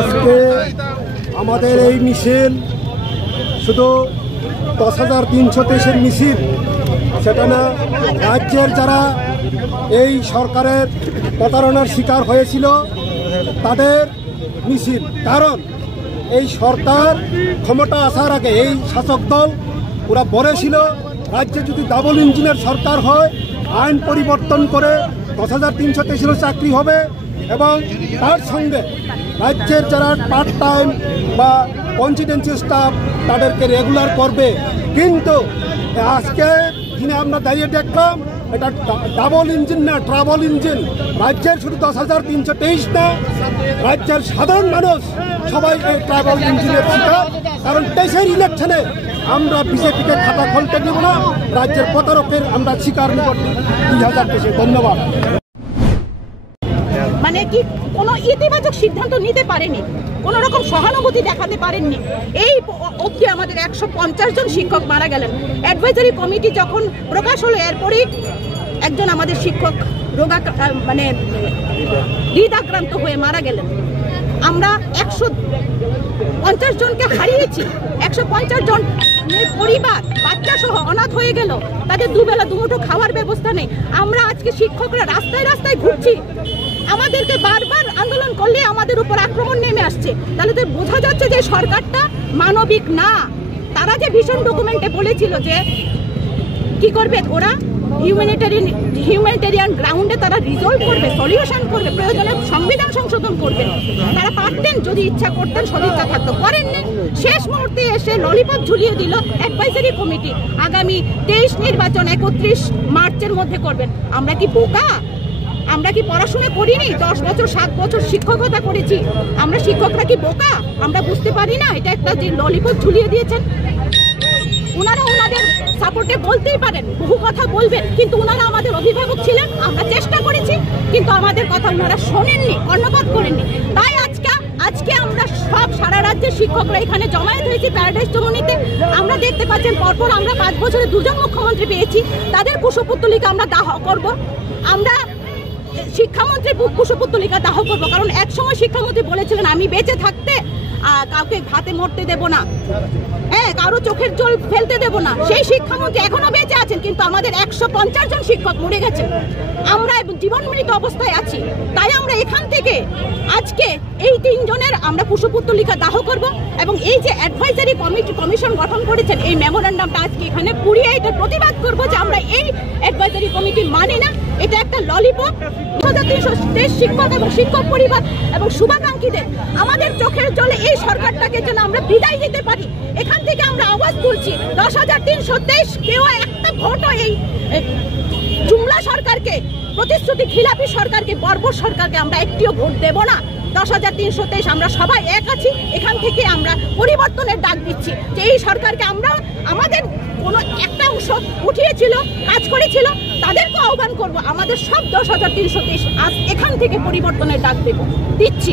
আজকে আমাদের এই মিছিল শুধু 10,323-এর মিছিল, সেটা না, রাজ্যের যারা এই সরকারের প্রতারণার শিকার হয়েছিল তাদের মিছিল। কারণ এই সরকার ক্ষমতা আসার আগে এই শাসক দল ওরা বলেছিল রাজ্যে যদি ডাবল ইঞ্জিনের সরকার হয় আইন পরিবর্তন করে 10,323 চাকরি হবে এবং তার সঙ্গে রাজ্যের যারা পার্ট টাইম বা কনস্টিটিউয়েন্সি স্টাফ তাদেরকে রেগুলার করবে। কিন্তু আজকে দিনে আমরা দাঁড়িয়ে দেখলাম এটা ডাবল ইঞ্জিন না, ট্রাবল ইঞ্জিন। রাজ্যের শুধু 10,323 না, রাজ্যের সাধারণ মানুষ সবাই এই ট্রাবল ইঞ্জিনের শিকার। কারণ 23-এর ইলেকশনে আমরা বিজেপিকে খাতা খুলতে দেব না, রাজ্যের প্রতারকের আমরা শিকার নিকট 2023। ধন্যবাদ। মানে কি কোনো ইতিবাচক সিদ্ধান্ত নিতে পারেনি, কোন রকম সহানুভূতি দেখাতে পারেননি। এই অবধি আমাদের 150 জন শিক্ষক মারা গেলেন। অ্যাডভাইজারি কমিটি যখন প্রকাশ হলো এরপরেই একজন আমাদের শিক্ষক হৃদাক্রান্ত হয়ে মারা গেলেন। আমরা 150 জনকে হারিয়েছি। 150 জন পরিবার বাচ্চা সহ অনাথ হয়ে গেল, তাদের দুবেলা দুমুঠো খাওয়ার ব্যবস্থা নেই। আমরা আজকে শিক্ষকরা রাস্তায় রাস্তায় ঘুরছি। আমাদেরকে বারবার আন্দোলন করলে আমাদের উপর আক্রমণ নেমে আসছে। তাহলে তো বোঝা যাচ্ছে যে সরকারটা মানবিক না। তারা যে ভীষণ ডকুমেন্টে বলেছিল যে কি করবে, ওরা হিউম্যানিটেরিয়ান গ্রাউন্ডে তারা রিজলভ করবে, সলিউশন করবে, প্রয়োজনে সংবিধান সংশোধন করবে। তারা পারতেন যদি ইচ্ছা করতেন, সদিচ্ছা থাকতো, করেননি। শেষ মুহূর্তে এসে ললিপপ ঝুলিয়ে দিল অ্যাডভাইজারি কমিটি। আগামী 23 নির্বাচন 31 মার্চের মধ্যে করবেন। আমরা কি বোকা? আমরা কি পড়াশোনা করিনি? 10 বছর 7 বছর শিক্ষকতা করেছি। আমরা শিক্ষকরা কি বোকা? আমরা বুঝতে পারি না এটা একটা যে ললিপপ ঝুলিয়ে দিয়েছেন। ওনারা ওনাদের সাপোর্টে বলতেই পারেন, বহু কথা বলবেন, কিন্তু ওনারা আমাদের অভিভাবক ছিলেন। আমরা চেষ্টা করেছি, কিন্তু আমাদের কথা ওনারা শোনেননি, কর্ণপাত করেননি। তাই আজকে আমরা সব সারা রাজ্যের শিক্ষকরা এখানে জমায়েত হয়েছি প্যারাডাইস চৌমুহনীতে। আমরা দেখতে পাচ্ছেন পরপর আমরা 5 বছরে 2 জন মুখ্যমন্ত্রী পেয়েছি। তাদের কুশপুত্তলিকা আমরা দাহ করব। আমরা শিক্ষামন্ত্রী কুশপুত্তলিকা দাহ করবো। কারণ একসময় শিক্ষামন্ত্রী বলেছিলেন আমি বেঁচে থাকতে কাউকে ভাতে মরতে দেব না, হ্যাঁ, কারো চোখের জল ফেলতে দেব না। সেই শিক্ষামন্ত্রী এখনো বেঁচে আছেন, কিন্তু আমাদের 150 জন শিক্ষক মরে গেছেন। আমরা জীবন মৃত অবস্থায় আছি। তাই আমরা এখান থেকে আজকে এই 3 জনের আমরা কুশপুত্তলিকা দাহ করব এবং এই যে অ্যাডভাইজারি কমিশন গঠন করেছেন এই মেমোরেন্ডামটা আজকে এখানে পুড়িয়ে এটা প্রতিবাদ করব যে আমরা এই অ্যাডভাইজারি কমিটি মানি না। এটা একটা ললিপপ। 2023 শিক্ষক এবং শিক্ষক পরিবার এবং শুভাকাঙ্ক্ষীদের আমাদের চোখের জলে এই সরকারটাকে যেন আমরা বিদায় দিতে পারি, এখান থেকে আমরা আওয়াজ তুলছি। 10,323 কেউ একটা ভোটও এই জুমলা সরকারকে, প্রতিশ্রুতি খিলাপি সরকারকে, বর্বর সরকারকে আমরা একটিও ভোট দেব না। 10,323 আমরা সবাই এক আছি। এখান থেকে আমরা পরিবর্তনের ডাক দিচ্ছি যে এই সরকারকে আমরা আমাদের কোনো একটা অংশ উঠিয়েছিল, কাজ করেছিল, তাদেরকে আহ্বান করব। আমাদের সব 10,323 আজ এখান থেকে পরিবর্তনের ডাক দিচ্ছি।